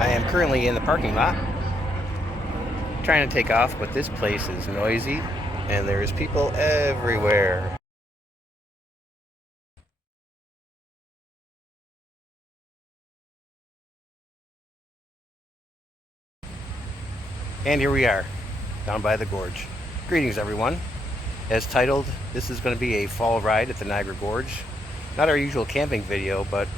I am currently in the parking lot trying to take off, but this place is noisy and there's people everywhere. And here we are, down by the gorge. Greetings everyone. As titled, this is going to be a fall ride at the Niagara Gorge. Not our usual camping video, but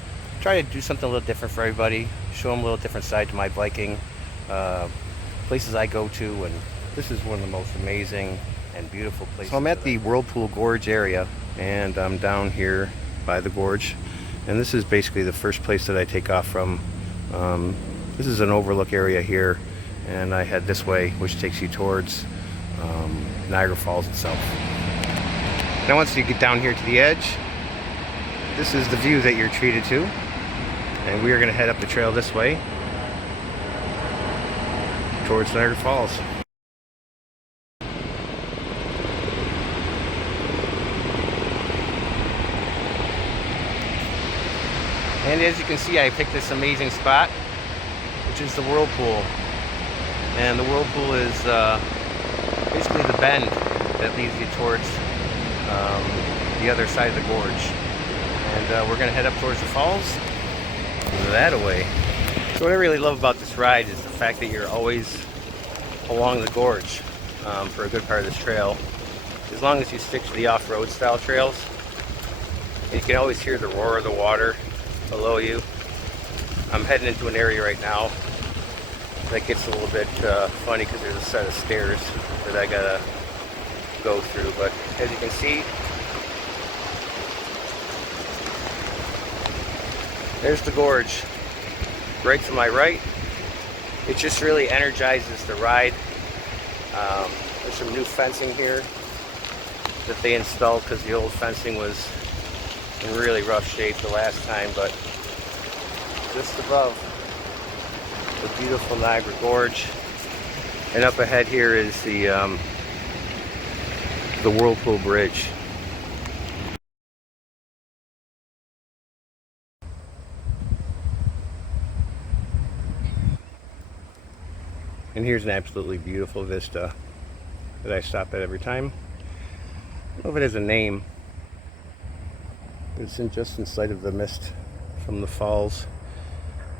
try to do something a little different for everybody, show them a little different side to my biking, places I go to, and this is one of the most amazing and beautiful places. So I'm at the Whirlpool Gorge area, and I'm down here by the gorge, and this is basically the first place that I take off from. This is an overlook area here, and I head this way, which takes you towards Niagara Falls itself. Now once you get down here to the edge, this is the view that you're treated to, and we are going to head up the trail this way towards Niagara Falls. And as you can see, I picked this amazing spot, which is the Whirlpool. And the Whirlpool is basically the bend that leads you towards the other side of the gorge. And we're going to head up towards the falls, that away. So what I really love about this ride is the fact that you're always along the gorge for a good part of this trail. As long as you stick to the off-road style trails, you can always hear the roar of the water below you. I'm heading into an area right now that gets a little bit funny because there's a set of stairs that I gotta go through, but as you can see, there's the gorge right to my right. It just really energizes the ride. There's some new fencing here that they installed because the old fencing was in really rough shape the last time, but just above the beautiful Niagara Gorge, and up ahead here is the Whirlpool Bridge. And here's an absolutely beautiful vista that I stop at every time. I don't know if it has a name, but it's just in sight of the mist from the falls,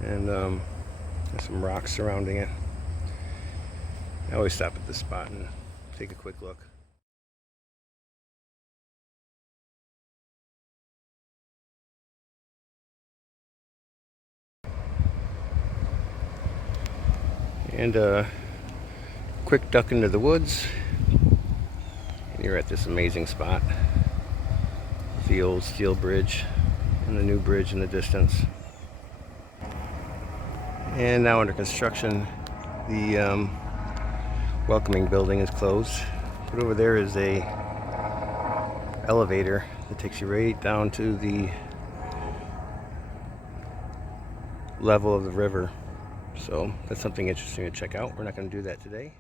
and there's some rocks surrounding it. I always stop at this spot and take a quick look. And quick duck into the woods, and you're at this amazing spot. The old steel bridge and the new bridge in the distance. And now under construction, the welcoming building is closed, but over there is a elevator that takes you right down to the level of the river. So that's something interesting to check out. We're not going to do that today.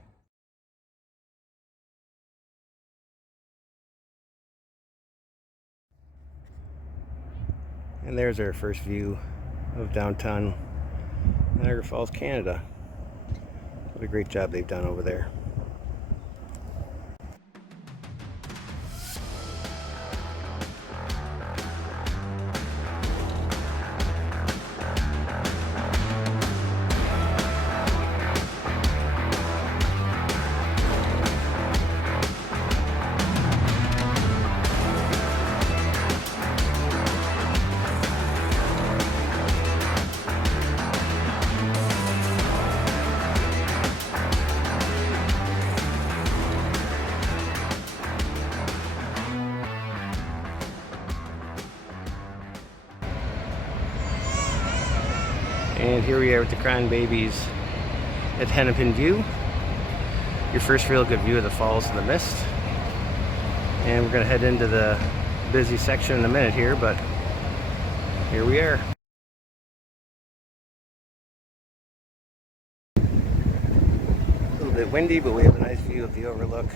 And there's our first view of downtown Niagara Falls, Canada. What a great job they've done over there. And here we are with the crying babies at Hennepin View. Your first real good view of the falls in the mist. And we're going to head into the busy section in a minute here, but here we are. A little bit windy, but we have a nice view of the overlook.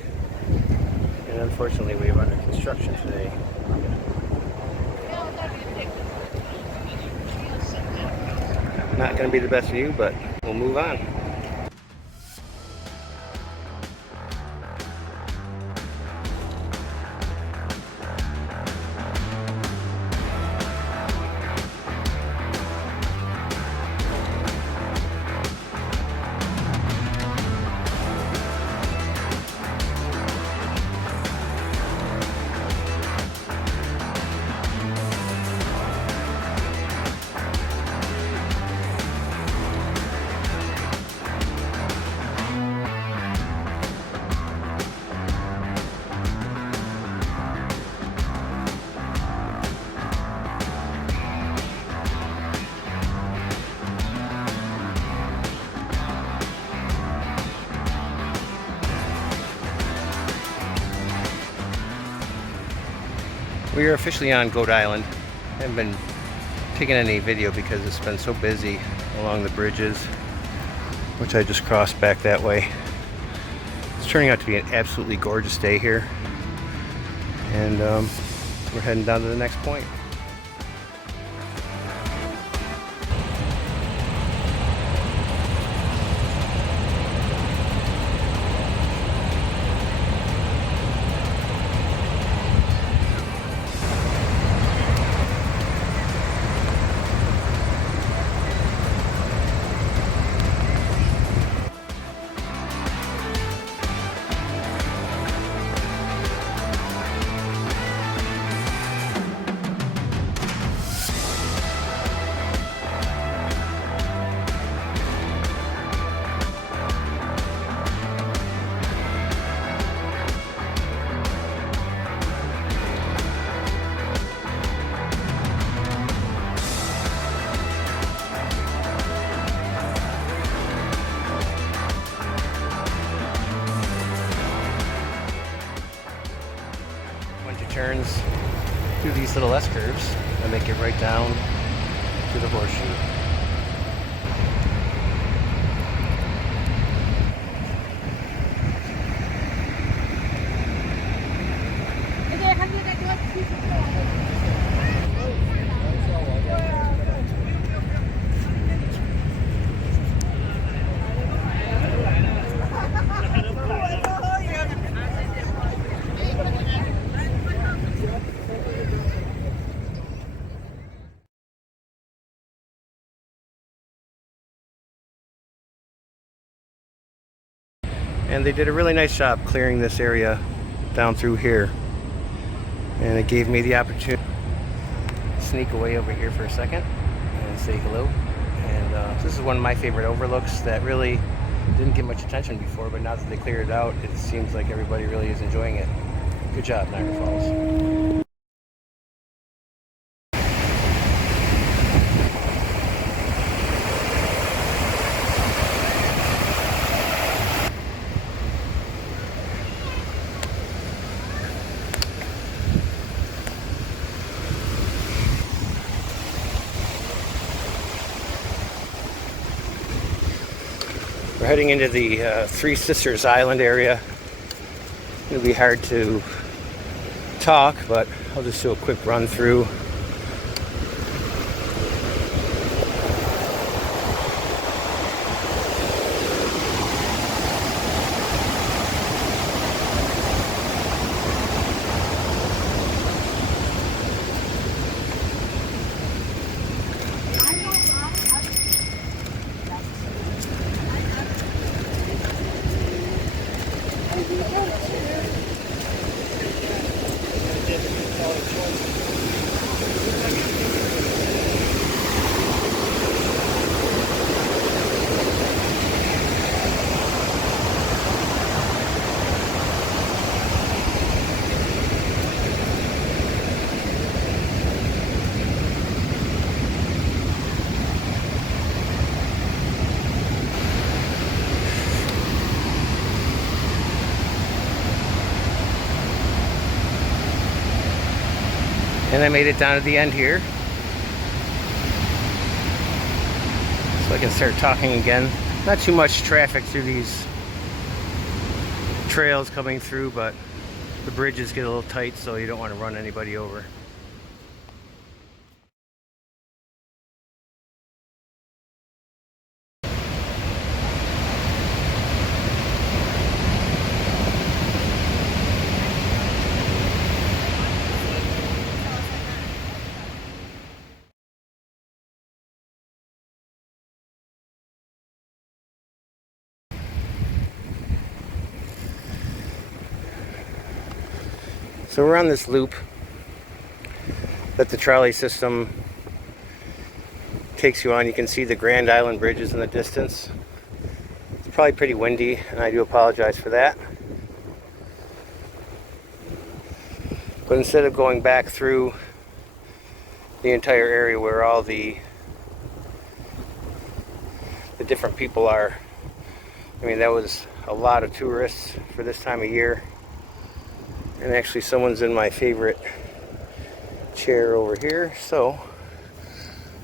And unfortunately, we have under construction today. Not going to be the best view, but we'll move on. We are officially on Goat Island. I haven't been taking any video because it's been so busy along the bridges, which I just crossed back that way. It's turning out to be an absolutely gorgeous day here, and we're heading down to the next point. Turns through these little S curves and make it right down to the horseshoe. And they did a really nice job clearing this area down through here, and it gave me the opportunity to sneak away over here for a second and say hello. And this is one of my favorite overlooks that really didn't get much attention before, but now that they cleared it out, it seems like everybody really is enjoying it. Good job, Niagara Falls. We're heading into the Three Sisters Island area. It'll be hard to talk, but I'll just do a quick run through. And I made it down to the end here, so I can start talking again. Not too much traffic through these trails coming through, but the bridges get a little tight, so you don't want to run anybody over. So we're on this loop that the trolley system takes you on. You can see the Grand Island bridges in the distance. It's probably pretty windy, and I do apologize for that. But instead of going back through the entire area where all the different people are, I mean, that was a lot of tourists for this time of year. And actually someone's in my favorite chair over here, so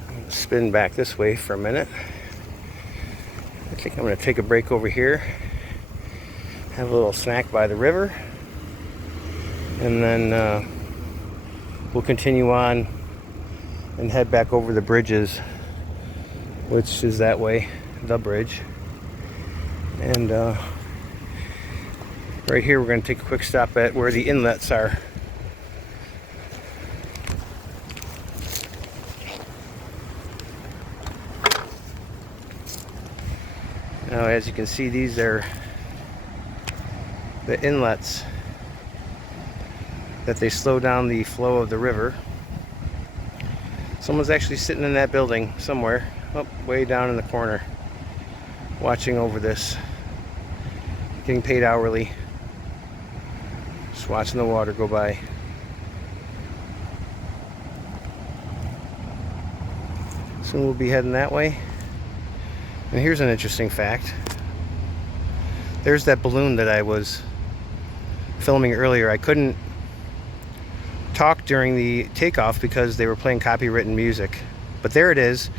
I'm going to spin back this way for a minute. I think I'm going to take a break over here, have a little snack by the river, and then we'll continue on and head back over the bridges, which is that way, the bridge. And right here we're going to take a quick stop at where the inlets are. Now, as you can see, these are the inlets that they slow down the flow of the river. Someone's actually sitting in that building somewhere, up way down in the corner, watching over this, getting paid hourly, just watching the water go by. Soon we'll be heading that way. And here's an interesting fact. There's that balloon that I was filming earlier. I couldn't talk during the takeoff because they were playing copywritten music. But there it is.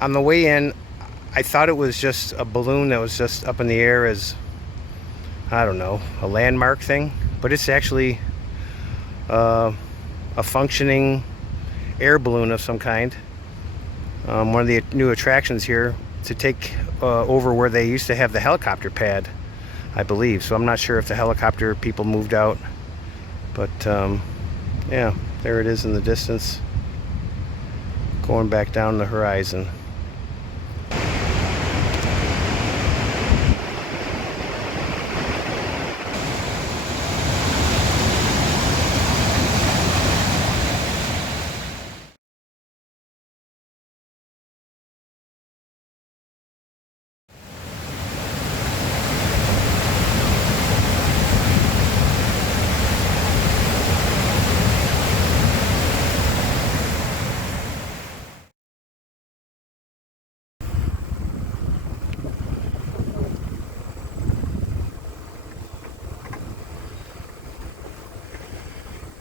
On the way in, I thought it was just a balloon that was just up in the air as, I don't know, a landmark thing. But it's actually a functioning air balloon of some kind. One of the new attractions here to take over where they used to have the helicopter pad, I believe. So I'm not sure if the helicopter people moved out, but yeah, there it is in the distance, going back down the horizon.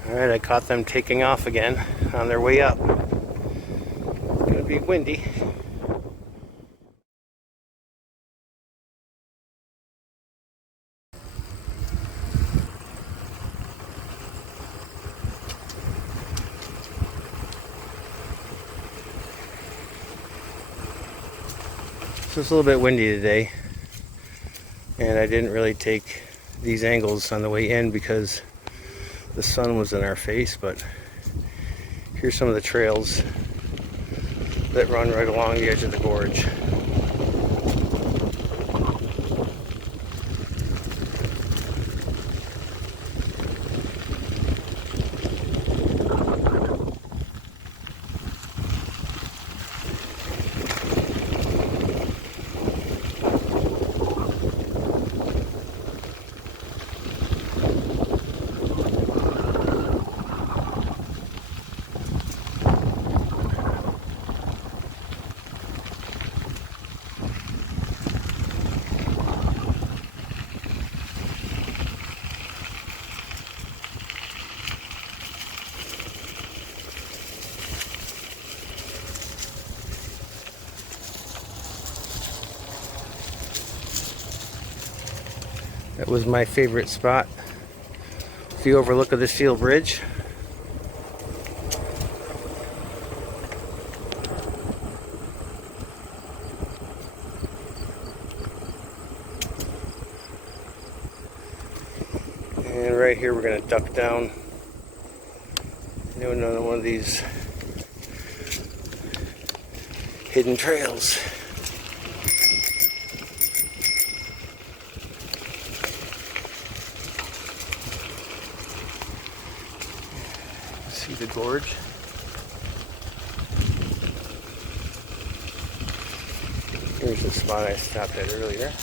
Alright, I caught them taking off again on their way up. It's going to be windy. So it's a little bit windy today, and I didn't really take these angles on the way in because the sun was in our face, but here's some of the trails that run right along the edge of the gorge. That was my favorite spot, the overlook of the steel bridge. And right here we're going to duck down into another one of these hidden trails. gorge. Here's the spot I stopped at earlier.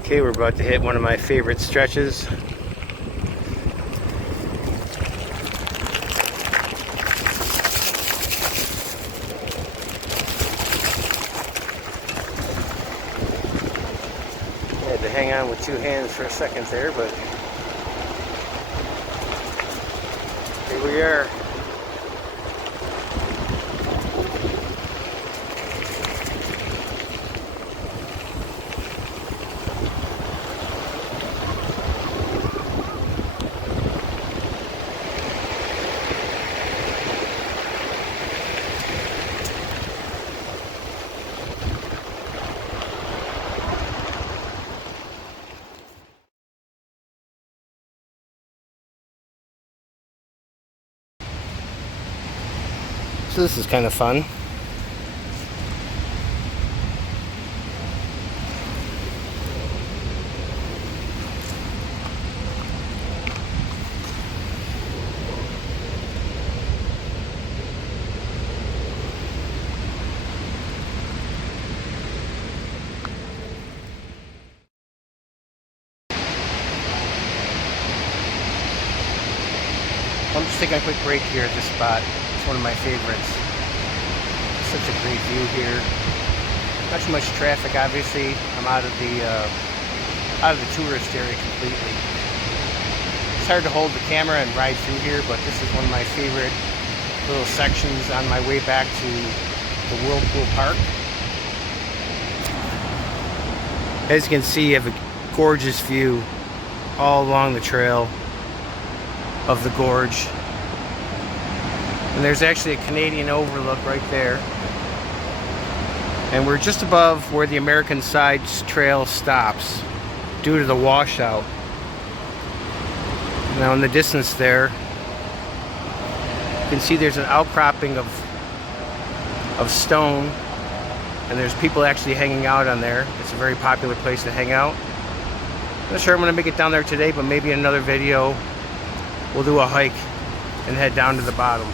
Okay, we're about to hit one of my favorite stretches. I had to hang on with two hands for a second there, but here we are. So this is kind of fun. I'm just taking a quick break here at this spot. It's one of my favorites. Such a great view here. Not too much traffic, obviously. I'm out of the tourist area completely. It's hard to hold the camera and ride through here, but this is one of my favorite little sections on my way back to the Whirlpool Park. As you can see, you have a gorgeous view all along the trail of the gorge. And there's actually a Canadian overlook right there. And we're just above where the American Side Trail stops due to the washout. Now in the distance there, you can see there's an outcropping of stone, and there's people actually hanging out on there. It's a very popular place to hang out. I'm not sure I'm going to make it down there today, but maybe in another video we'll do a hike and head down to the bottom.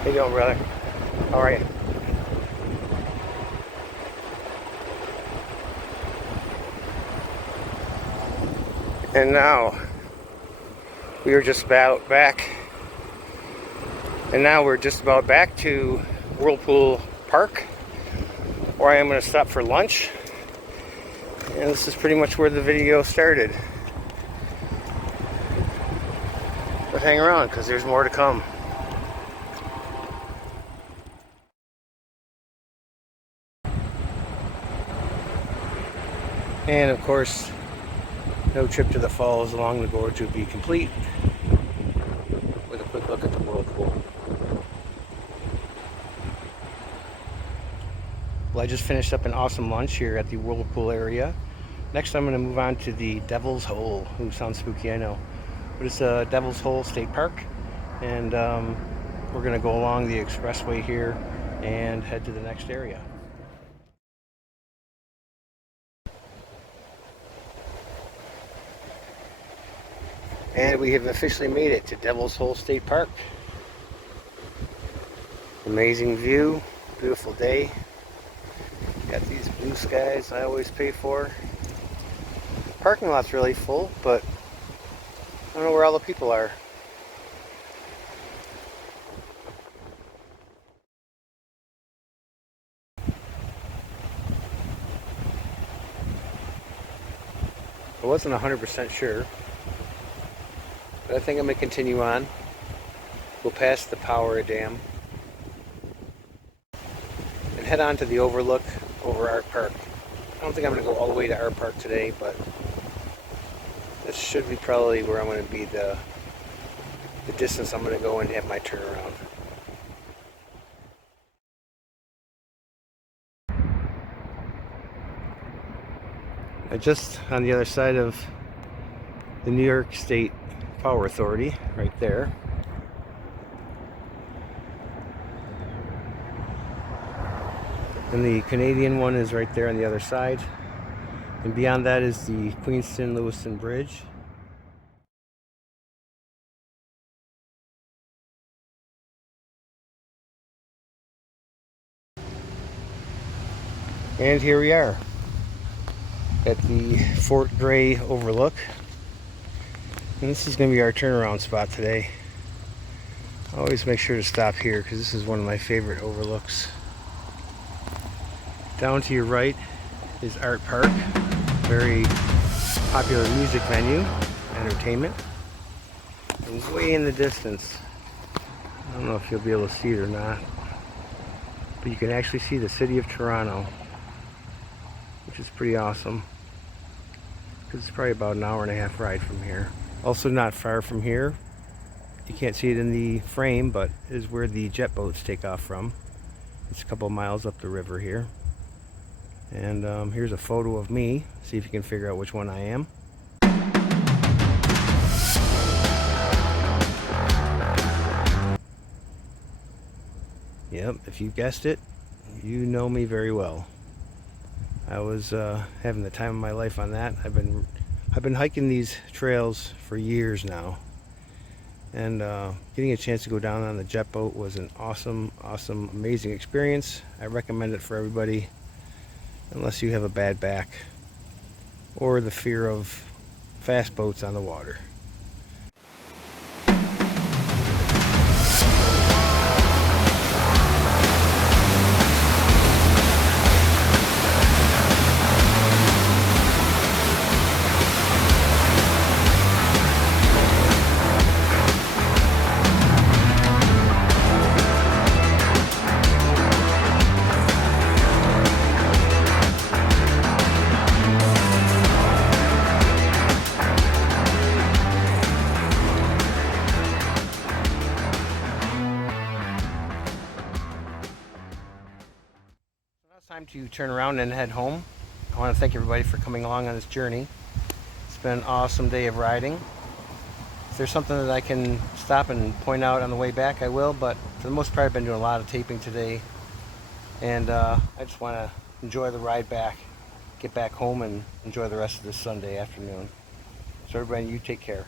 How you doing, brother? How are you? And now we are just about back. And now we're just about back to Whirlpool Park, where I am going to stop for lunch. And this is pretty much where the video started. But hang around, because there's more to come. And of course, no trip to the falls along the gorge would be complete with a quick look at the Whirlpool. Well, I just finished up an awesome lunch here at the Whirlpool area. Next I'm going to move on to the Devil's Hole. Ooh, sounds spooky, I know. But it's Devil's Hole State Park. And we're going to go along the expressway here and head to the next area. And we have officially made it to Devil's Hole State Park. Amazing view, beautiful day. Got these blue skies I always pay for. Parking lot's really full, but I don't know where all the people are. I wasn't 100% sure, but I think I'm going to continue on. We'll pass the power dam and head on to the overlook over Art Park. I don't think I'm going to go all the way to Art Park today, but this should be probably where I'm going to be the distance I'm going to go and have my turnaround. Just on the other side of the New York State Power Authority, right there. And the Canadian one is right there on the other side. And beyond that is the Queenston Lewiston Bridge. And here we are at the Fort Gray Overlook. And this is going to be our turnaround spot today. I always make sure to stop here because this is one of my favorite overlooks. Down to your right is Art Park, very popular music venue, entertainment. And way in the distance, I don't know if you'll be able to see it or not, but you can actually see the city of Toronto, which is pretty awesome because it's probably about an hour and a half ride from here. Also not far from here, you can't see it in the frame, but is where the jet boats take off from. It's a couple miles up the river here. And here's a photo of me. See if you can figure out which one I am. Yep, if you guessed it, you know me very well. I was having the time of my life on that. I've been hiking these trails for years now, and getting a chance to go down on the jet boat was an awesome, amazing experience. I recommend it for everybody, unless you have a bad back or the fear of fast boats on the water. Time to turn around and head home. I want to thank everybody for coming along on this journey. It's been an awesome day of riding. If there's something that I can stop and point out on the way back, I will, but for the most part I've been doing a lot of taping today, and I just want to enjoy the ride back, get back home and enjoy the rest of this Sunday afternoon. So everybody, you take care.